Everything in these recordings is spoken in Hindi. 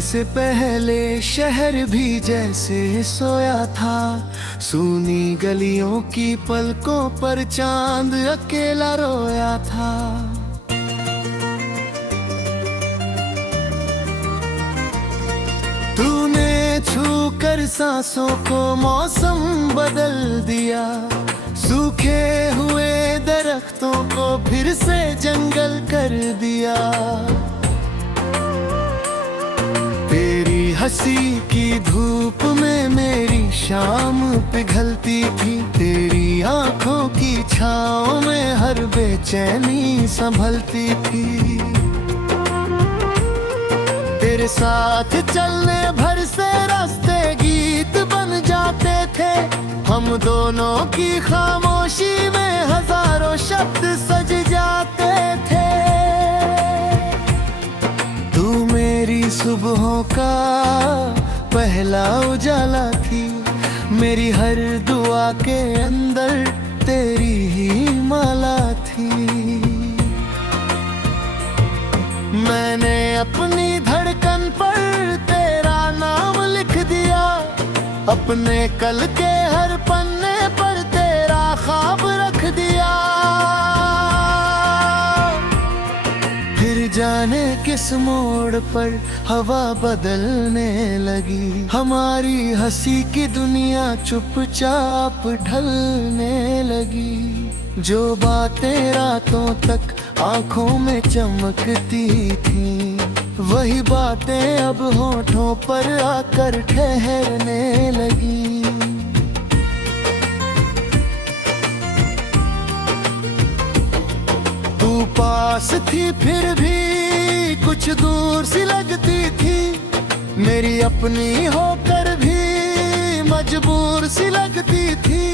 से पहले शहर भी जैसे सोया था, सूनी गलियों की पलकों पर चांद अकेला रोया था। तूने छूकर सांसों को मौसम बदल दिया, सूखे हुए दरख्तों को फिर से जंगल कर दिया। तेरी हंसी की धूप में मेरी शाम पिघलती थी, तेरी आंखों की छाँव में हर बेचैनी संभलती थी। तेरे साथ चलने भर से रास्ते गीत बन जाते थे, हम दोनों की खामोशी में हजारों शब्द सज जाते थे। तू मेरी सुबहों का पहला उजाला थी, मेरी हर दुआ के अंदर तेरी ही माला थी। मैंने अपनी धड़कन पर तेरा नाम लिख दिया, अपने कल के हर पन्ने पर तेरा ख्वाब रख दिया। फिर जाने किस मोड़ पर हवा बदलने लगी, हमारी हंसी की दुनिया चुपचाप ढलने लगी। जो बातें रातों तक आंखों में चमकती थी, वही बातें अब होठों पर आकर ठहरने लगी। तू पास थी फिर भी कुछ दूर सी लगती थी, मेरी अपनी होकर भी मजबूर सी लगती थी।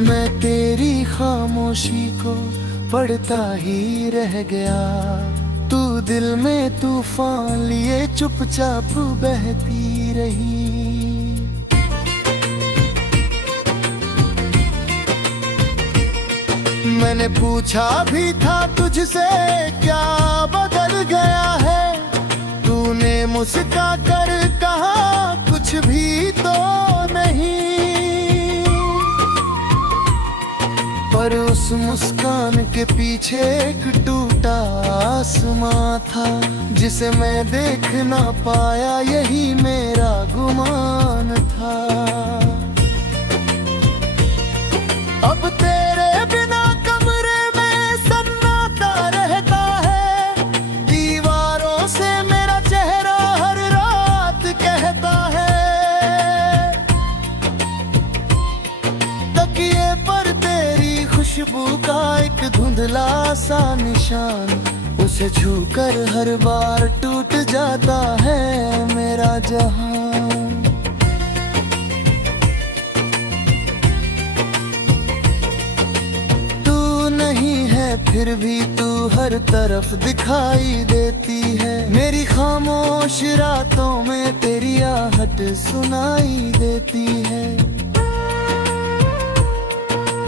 मैं तेरी खामोशी को पढ़ता ही रह गया, तू दिल में तूफान लिए चुपचाप बहती रही। मैंने पूछा भी था तुझसे क्या बदल गया है, तूने मुस्कुरा कर कहा कुछ भी तो नहीं। पर उस मुस्कान के पीछे एक टूटा आसमां था, जिसे मैं देख ना पाया, यही मेरा गुमान था। अब तेरे बिना कमरे में सन्नाटा रहता है, दीवारों से मेरा चेहरा हर रात कहता है। तकिए पर तेरी खुशबू का एक धुंधला सा निशान, उसे छूकर हर बार टूट जाता है मेरा जहां। फिर भी तू हर तरफ दिखाई देती है, मेरी खामोश रातों में तेरी आहट सुनाई देती है।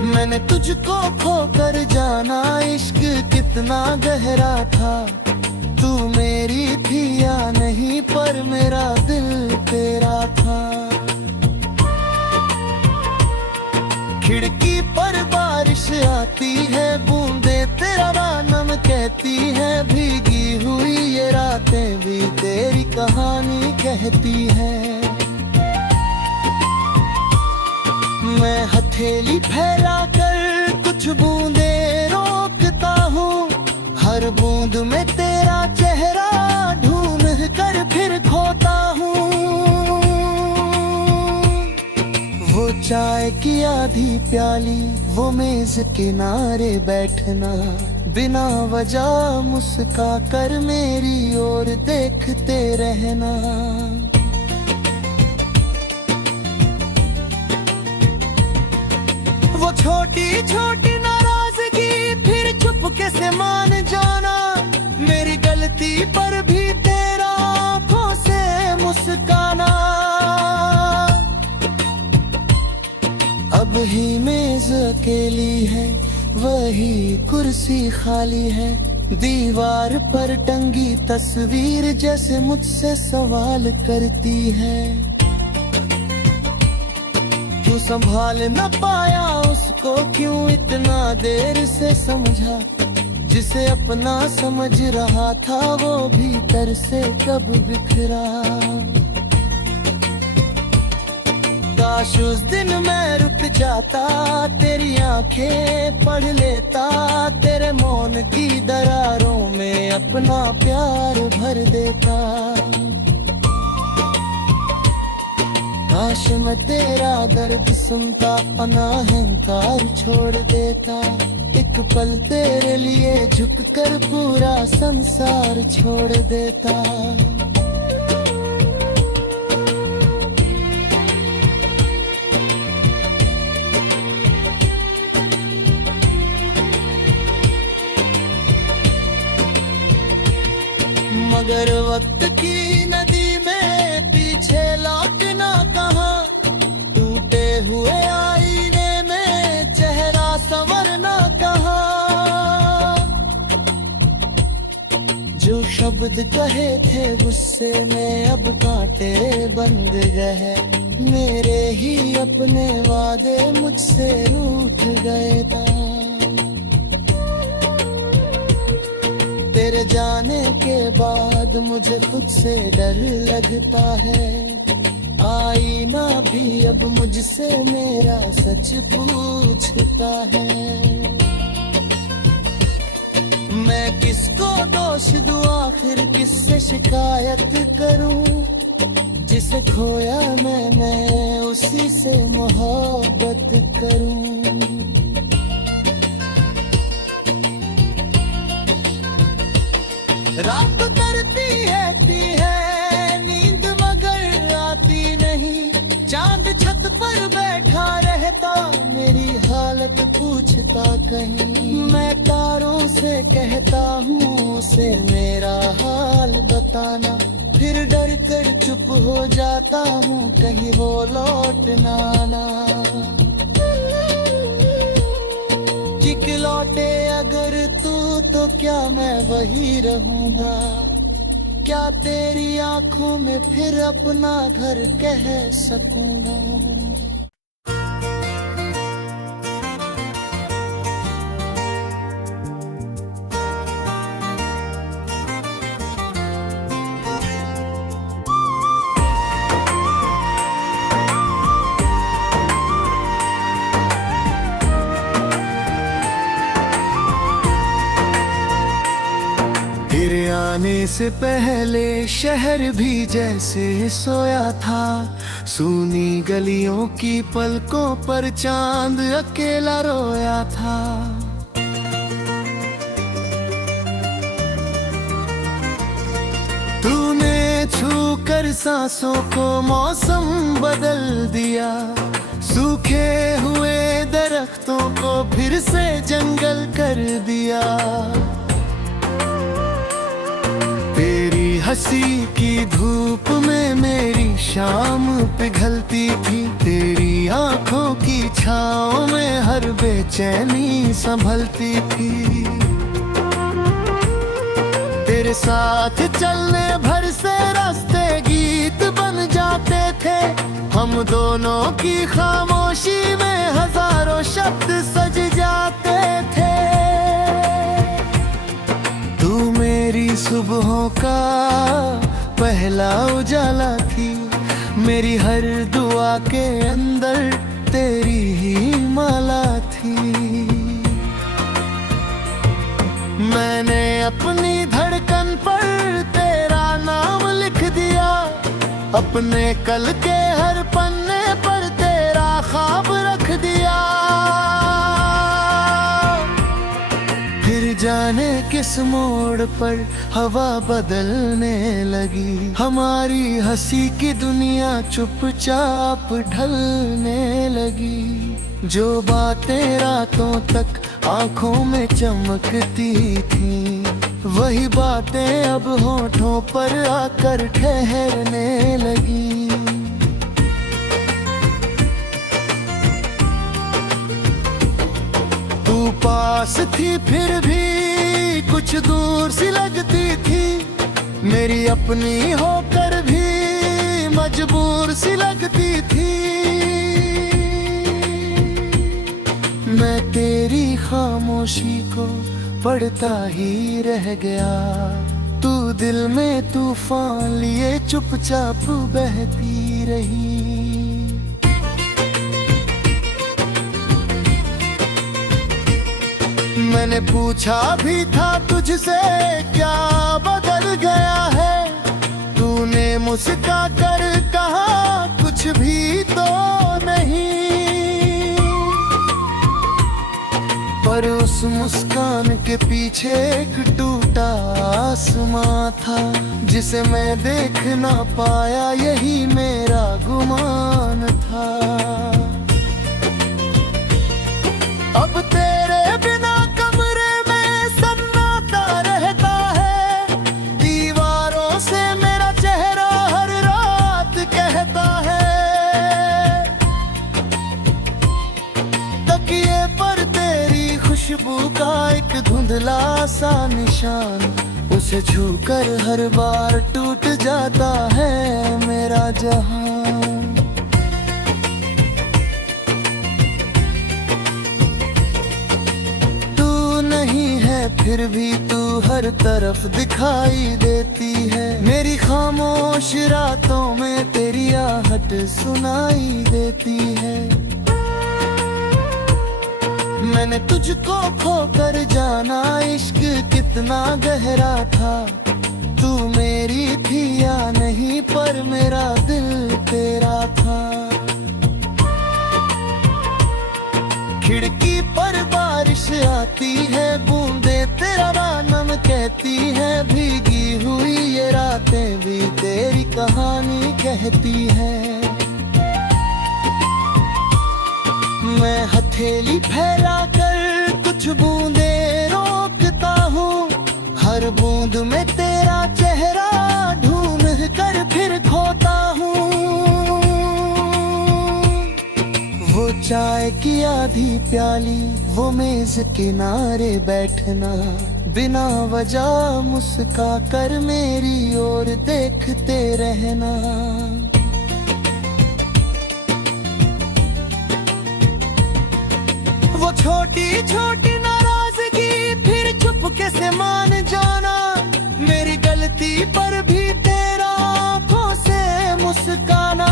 मैंने तुझको खोकर जाना इश्क कितना गहरा था, तू मेरी थी या नहीं पर मेरा दिल तेरा था। खिड़की पर बारिश आती है, बूंदे तेरा नाम कहती है, भीगी हुई ये रातें भी तेरी कहानी कहती है। मैं हथेली फैला कर कुछ बूंदे रोकता हूँ, हर बूंद में तेरा चेहरा ढूंढ कर फिर खोता हूँ। वो चाय की आधी प्याली, वो मेज किनारे बैठना, बिना वजह मुस्का कर मेरी ओर देखते रहना। वो छोटी छोटी नाराजगी फिर चुपके से मान जाना, मेरी गलती पर भी तेरा आंखों से मुस्काना। अब ही मेज अकेली है, वही कुर्सी खाली है, दीवार पर टंगी तस्वीर जैसे मुझसे सवाल करती है। क्यों संभाल न पाया उसको, क्यों इतना देर से समझा। जिसे अपना समझ रहा था वो भीतर से कब बिखरा। काश उस दिन मैं रुक जाता, तेरी आंखें पढ़ लेता, तेरे मौन की दरारों में अपना प्यार भर देता। काश मैं तेरा दर्द सुनता, अनाहंकार छोड़ देता। एक पल तेरे लिए झुककर पूरा संसार छोड़ देता। मगर वक्त की नदी में पीछे लौटना कहाँ। टूटे हुए आईने में चेहरा संवरना कहाँ। जो शब्द कहे थे गुस्से में अब कांटे बन गए। मेरे ही अपने वादे मुझसे रूठ गए था। तेरे जाने के बाद मुझे खुद से डर लगता है। आईना भी अब मुझसे मेरा सच पूछता है। मैं किसको दोष दूं, आखिर किससे शिकायत करूं। जिसे खोया मैं उसी से मोहब्बत करूं। रात करती है नींद मगर आती नहीं। चांद छत पर बैठा रहता, मेरी हालत पूछता कहीं। मैं तारों से कहता हूँ उसे मेरा हाल बताना। फिर डर कर चुप हो जाता हूँ, कहीं वो लौट ना आना। कि लौटे अगर तू तो क्या मैं वही रहूंगा। क्या तेरी आंखों में फिर अपना घर कह सकूंगा। तेरे आने से पहले शहर भी जैसे सोया था। सूनी गलियों की पलकों पर चांद अकेला रोया था। तूने छू कर सांसों को मौसम बदल दिया। सूखे हुए दरख्तों को फिर से जंगल कर दिया। तेरी हंसी की धूप में मेरी शाम पिघलती थी। तेरी आंखों की छाँव में हर बेचैनी संभलती थी। तेरे साथ चलने भर से रास्ते गीत बन जाते थे। हम दोनों की खामोशी में हजारों शब्द सज जाते थे। तू मेरी सुबहों का पहला उजाला थी। मेरी हर दुआ के अंदर तेरी ही माला थी। मैंने अपनी धड़कन पर तेरा नाम लिख दिया। अपने कल के हर पन्ने पर तेरा ख्वाब रख दिया। फिर जाने किस मोड़ पर हवा बदलने लगी। हमारी हंसी की दुनिया चुपचाप ढलने लगी। जो बातें रातों तक आंखों में चमकती थी, वही बातें अब होठों पर आकर ठहरने लगी। तू पास थी फिर भी कुछ कुछ दूर सी लगती थी, मेरी अपनी होकर भी मजबूर सी लगती थी। मैं तेरी खामोशी को पढ़ता ही रह गया, तू दिल में तूफान लिए चुपचाप बहती रही। मैंने पूछा भी था तुझसे क्या बदल गया है, तूने मुस्का कर कहा कुछ भी तो नहीं। पर उस मुस्कान के पीछे एक टूटा आसमां था, जिसे मैं देख ना पाया, यही मेरा गुमान था। अब तेरे बिना कमरे में सन्नाटा रहता है, दीवारों से मेरा चेहरा हर रात कहता है। तकिए पर तेरी खुशबू का एक धुंधला सा निशान, उसे छूकर हर बार टूट जाता है मेरा जहां। फिर भी तू हर तरफ दिखाई देती है, मेरी खामोश रातों में तेरी आहट सुनाई देती है। मैंने तुझको खोकर जाना इश्क कितना गहरा था, तू मेरी थी या नहीं पर मेरा दिल तेरा था। खिड़की पर बारिश आती है, बूंदे तेरा नाम कहती है, भीगी हुई ये रातें भी तेरी कहानी कहती है। मैं हथेली फैला कर कुछ बूंदे रोकता हूँ, हर बूंद में तेरा चेहरा ढूंढ कर फिर खोता हूँ। वो चाय की आधी प्याली, वो मेज किनारे बैठना, बिना वजह मुस्का कर मेरी ओर देखते रहना। वो छोटी छोटी नाराजगी फिर चुपके से मान जाना, मेरी गलती पर भी तेरा आंखों से मुस्काना।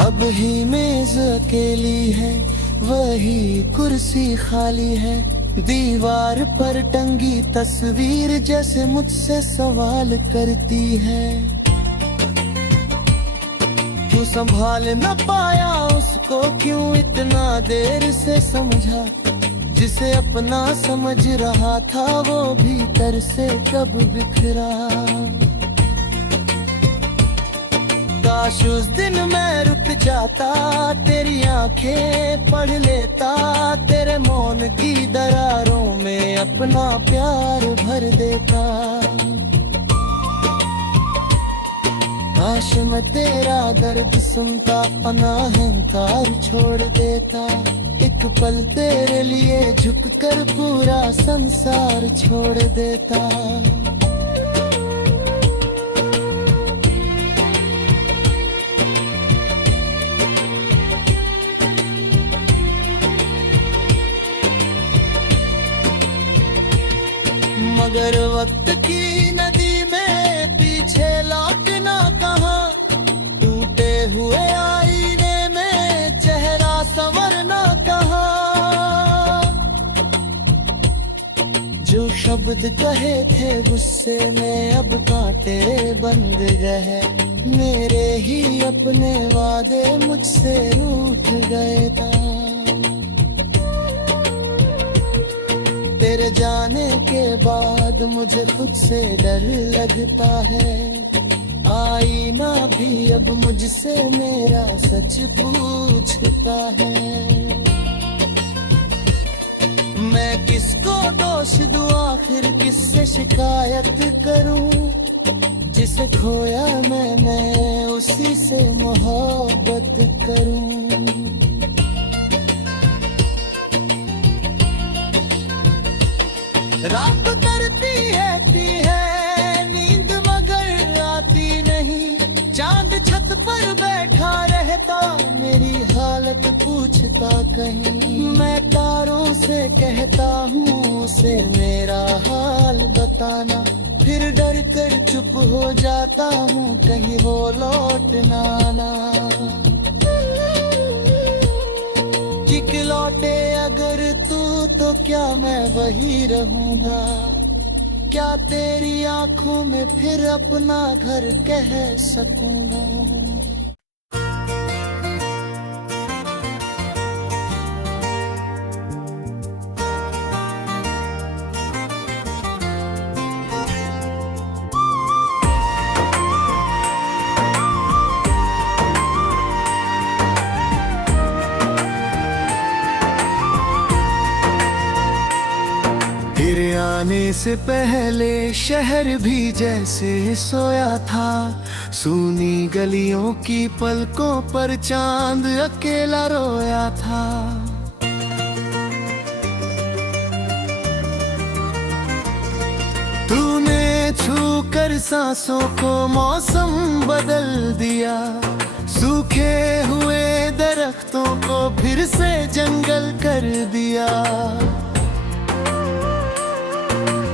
अब ही मेज अकेली है, वही कुर्सी खाली है, दीवार पर टंगी तस्वीर जैसे मुझसे सवाल करती है। क्यों संभाल न पाया उसको, क्यों इतना देर से समझा, जिसे अपना समझ रहा था वो भीतर से कब बिखरा। काश उस दिन मैं रुक जाता, तेरी आंखें पढ़ लेता, तेरे मौन की दरारों में अपना प्यार भर देता। काश मैं तेरा दर्द सुनता, अनाहंकार छोड़ देता, एक पल तेरे लिए झुककर पूरा संसार छोड़ देता। मगर वक्त की नदी में पीछे लौटना कहाँ, टूटे हुए आईने में चेहरा संवरना कहाँ। जो शब्द कहे थे गुस्से में अब कांटे बन गए, मेरे ही अपने वादे मुझसे रूठ गए था। तेरे जाने के बाद मुझे खुद से डर लगता है, आईना भी अब मुझसे मेरा सच पूछता है। मैं किसको दोष दूं, आखिर किससे शिकायत करूं, जिसे खोया मैं उसी से मोहब्बत करूं। रात करती है नींद मगर आती नहीं। चांद छत पर बैठा रहता मेरी हालत पूछता कहीं। मैं तारों से कहता हूँ उसे मेरा हाल बताना, फिर डर कर चुप हो जाता हूँ कहीं वो लौट ना आना। कि लौटे अगर तू तो क्या मैं वही रहूंगा, क्या तेरी आंखों में फिर अपना घर कह सकूंगा। तेरे आने से पहले शहर भी जैसे सोया था। सूनी गलियों की पलकों पर चांद अकेला रोया था। तूने छू कर सांसों को मौसम बदल दिया। सूखे हुए दरख्तों को फिर से जंगल कर दिया।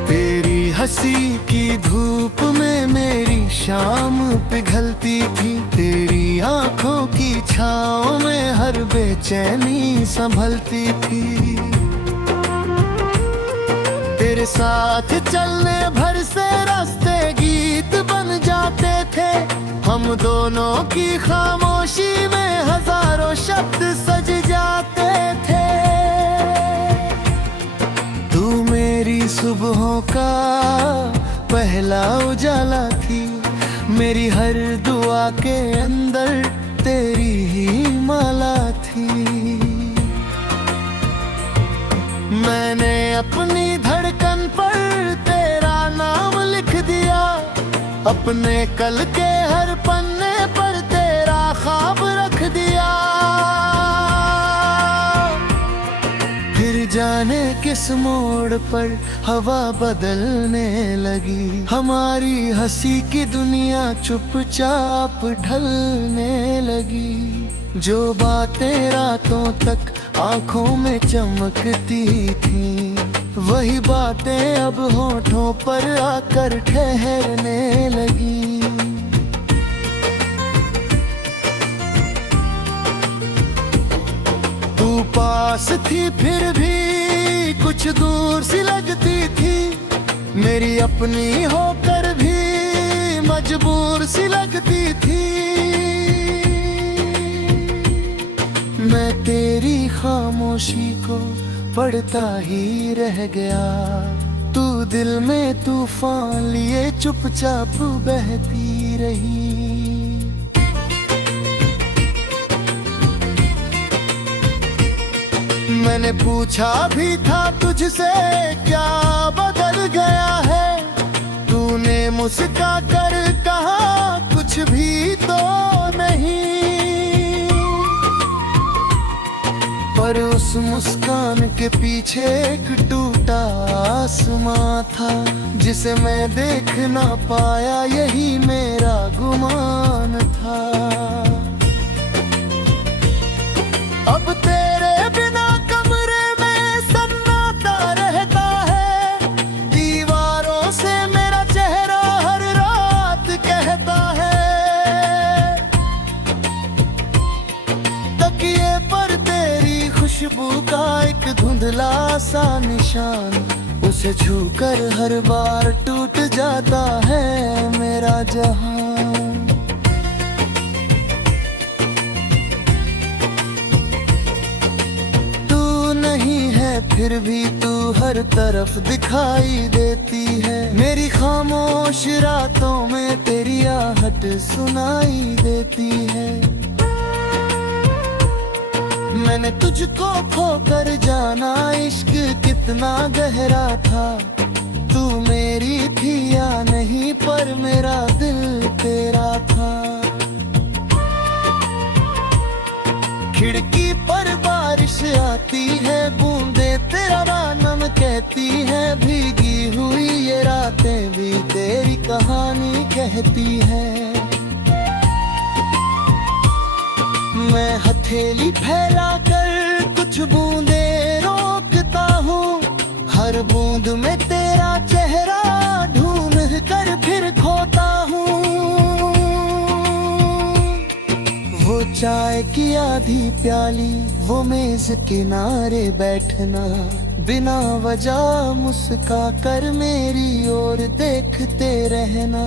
तेरी हंसी की धूप में मेरी शाम पिघलती थी। तेरी आंखों की छाँव में हर बेचैनी संभलती थी। तेरे साथ चलने भर से रास्ते गीत बन जाते थे। हम दोनों की खामोशी में हजारों शब्द सज जाते थे। मेरी सुबहों का पहला उजाला थी। मेरी हर दुआ के अंदर तेरी ही माला थी। मैंने अपनी धड़कन पर तेरा नाम लिख दिया। अपने कल के हर पन्ने पर तेरा ख्वाब रख दिया। जाने किस मोड़ पर हवा बदलने लगी। हमारी हंसी की दुनिया चुपचाप ढलने लगी। जो बातें रातों तक आंखों में चमकती थी, वही बातें अब होठों पर आकर ठहरने लगी। पास थी फिर भी कुछ दूर सी लगती थी। मेरी अपनी होकर भी मजबूर सी लगती थी। मैं तेरी खामोशी को पढ़ता ही रह गया। तू दिल में तूफान लिए चुपचाप बहती रही। मैंने पूछा भी था तुझसे क्या बदल गया है। तूने मुस्का कर कहा कुछ भी तो नहीं। पर उस मुस्कान के पीछे एक टूटा आसमां था, जिसे मैं देख ना पाया, यही मेरा गुमान था। अब तेरे बिना खुशबू का एक धुंधला सा निशान, उसे छूकर हर बार टूट जाता है मेरा जहां। तू नहीं है फिर भी तू हर तरफ दिखाई देती है। मेरी खामोश रातों में तेरी आहट सुनाई देती है। मैंने तुझको खोकर जाना, इश्क कितना गहरा था। तू मेरी थी या नहीं, पर मेरा दिल तेरा था। खिड़की पर बारिश आती है, बूंदे तेरा नाम कहती है। भीगी रातें भी तेरी कहानी कहती है। मैं हथेली फैला कर कुछ बूंदे रोकता हूँ, हर बूंद में तेरा चेहरा ढूंढ कर फिर खोता हूँ। वो चाय की आधी प्याली, वो मेज किनारे बैठना, बिना वजह मुस्का कर मेरी ओर देखते रहना।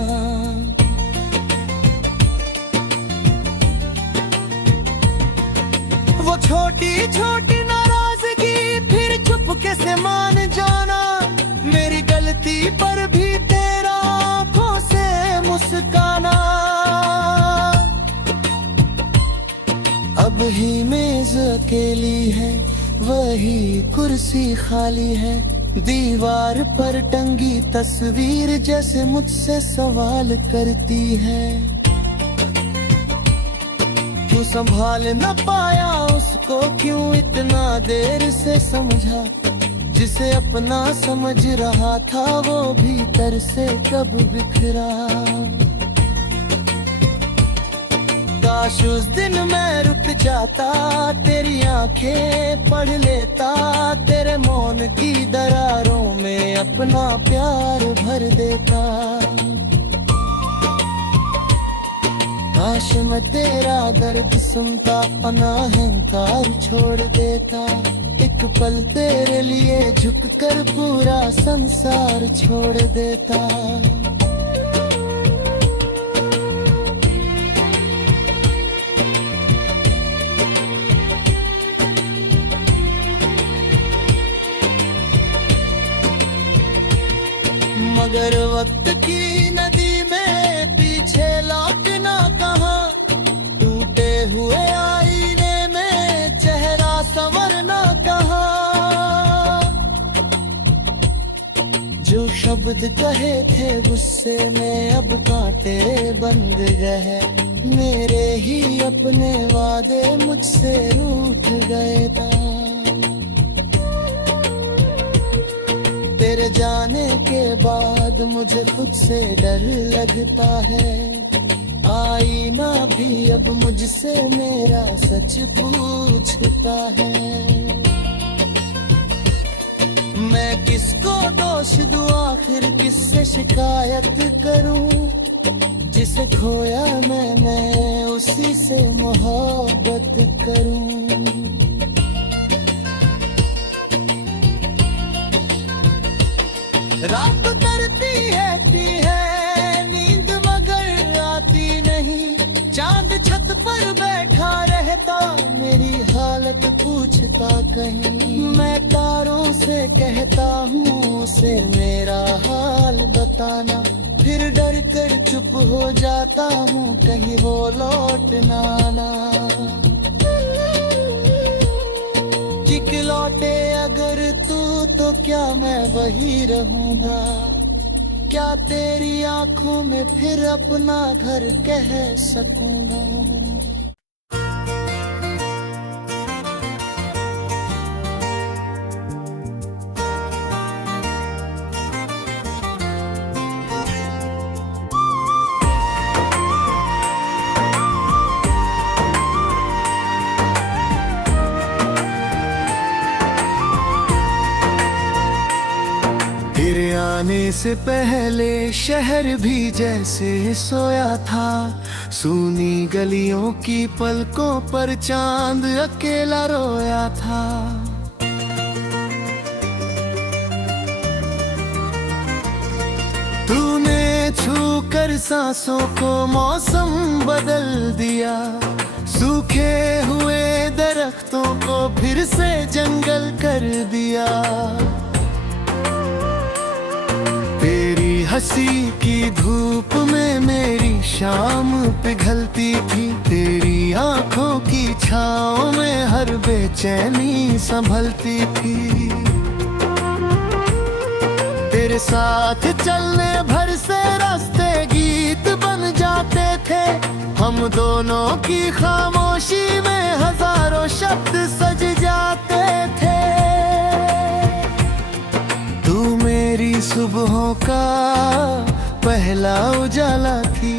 वो छोटी छोटी नाराजगी फिर चुपके से मान जाना, मेरी गलती पर भी तेरा आंखों से मुस्काना। अब ही मेज अकेली है, वही कुर्सी खाली है, दीवार पर टंगी तस्वीर जैसे मुझसे सवाल करती है। क्यों संभाल न पाया उसको, क्यों इतना देर से समझा, जिसे अपना समझ रहा था वो भीतर से कब बिखरा। काश उस दिन मैं रुक जाता, तेरी आंखें पढ़ लेता, तेरे मौन की दरारों में अपना प्यार भर देता। काश मैं तेरा दर्द सुनता, अनाहंकार छोड़ देता, एक पल तेरे लिए झुककर पूरा संसार छोड़ देता। मगर वक्त की नदी में पीछे लौटना कहाँ, टूटे हुए आईने में चेहरा संवरना कहाँ। जो शब्द कहे थे गुस्से में अब कांटे बन गए, मेरे ही अपने वादे मुझसे रूठ गए था। तेरे जाने के बाद मुझे खुद से डर लगता है, आईना भी अब मुझसे मेरा सच पूछता है। मैं किसको दोष दूं, आखिर किससे शिकायत करूं, जिसे खोया मैं उसी से मोहब्बत करूं। रात उतरती है नींद मगर आती नहीं, चांद छत पर बैठा रहता मेरी हालत पूछता कहीं। मैं तारों से कहता हूँ उसे मेरा हाल बताना, फिर डर कर चुप हो जाता हूँ कहीं वो लौट ना आना। कि लौटे अगर तू तो क्या मैं वही रहूंगा, क्या तेरी आंखों में फिर अपना घर कह सकूंगा। तेरे आने से पहले शहर भी जैसे सोया था, सूनी गलियों की पलकों पर चांद अकेला रोया था। तूने छू कर सांसों को मौसम बदल दिया, सूखे हुए दरख्तों को फिर से जंगल कर दिया। तेरी हंसी की धूप में मेरी शाम पिघलती थी, तेरी आंखों की छाँव में हर बेचैनी संभलती थी। तेरे साथ चलने भर से रास्ते गीत बन जाते थे, हम दोनों की खामोशी में हजारों शब्द सज जाते थे। तू मेरे मेरी सुबहों का पहला उजाला थी,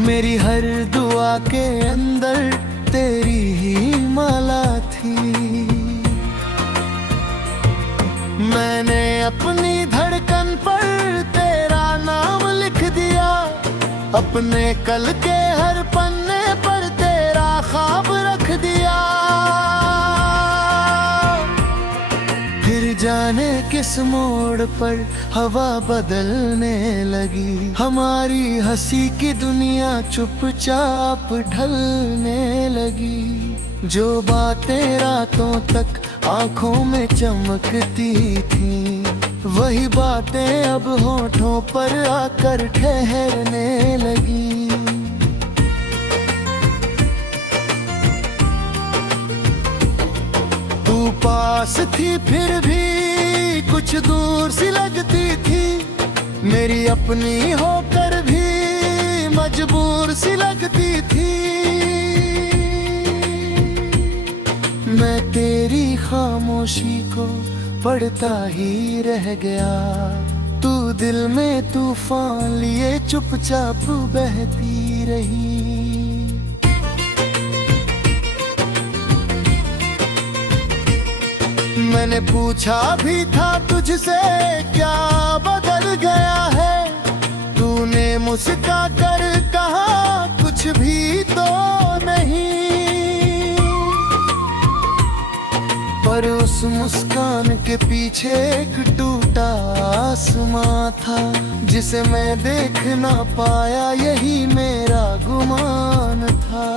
मेरी हर दुआ के अंदर तेरी ही माला थी। मैंने अपनी धड़कन पर तेरा नाम लिख दिया, अपने कल के हर पन्ने पर तेरा ख्वाब रख दिया। फिर जाने किस मोड़ पर हवा बदलने लगी, हमारी हंसी की दुनिया चुपचाप ढलने लगी। जो बातें रातों तक आंखों में चमकती थी, वही बातें अब होठों पर आकर ठहरने लगी। तू पास थी फिर भी कुछ दूर सी लगती थी, मेरी अपनी होकर भी मजबूर सी लगती थी। मैं तेरी खामोशी को पढ़ता ही रह गया, तू दिल में तूफान लिए चुपचाप बहती रही। मैंने पूछा भी था तुझसे क्या बदल गया है, तूने मुस्का कर कहा कुछ भी तो नहीं। पर उस मुस्कान के पीछे एक टूटा आसमां था, जिसे मैं देख ना पाया, यही मेरा गुमान था।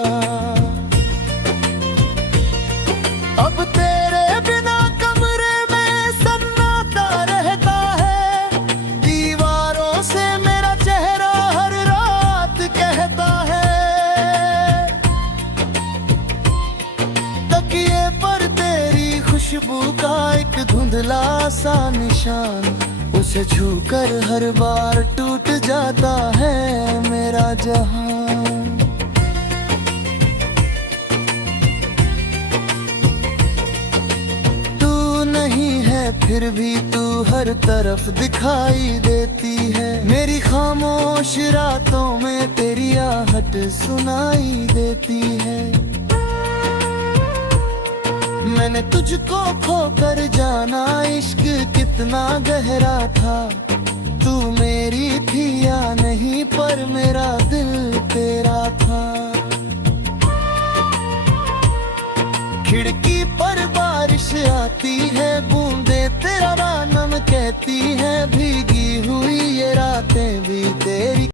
अब तेरे बिना कमरे में सन्नाटा रहता है, दीवारों से मेरा चेहरा हर रात कहता है। तकिए पर तेरी खुशबू का एक धुंधला सा निशान, उसे छूकर हर बार टूट जाता है मेरा जहां। फिर भी तू हर तरफ दिखाई देती है, मेरी खामोश रातों में तेरी आहट सुनाई देती है। मैंने तुझको खोकर जाना इश्क कितना गहरा था, तू मेरी थी या नहीं पर मेरा दिल तेरा था। खिड़की पर बारिश आती है, बूंदें तेरा नाम कहती है, भीगी हुई ये रातें भी तेरी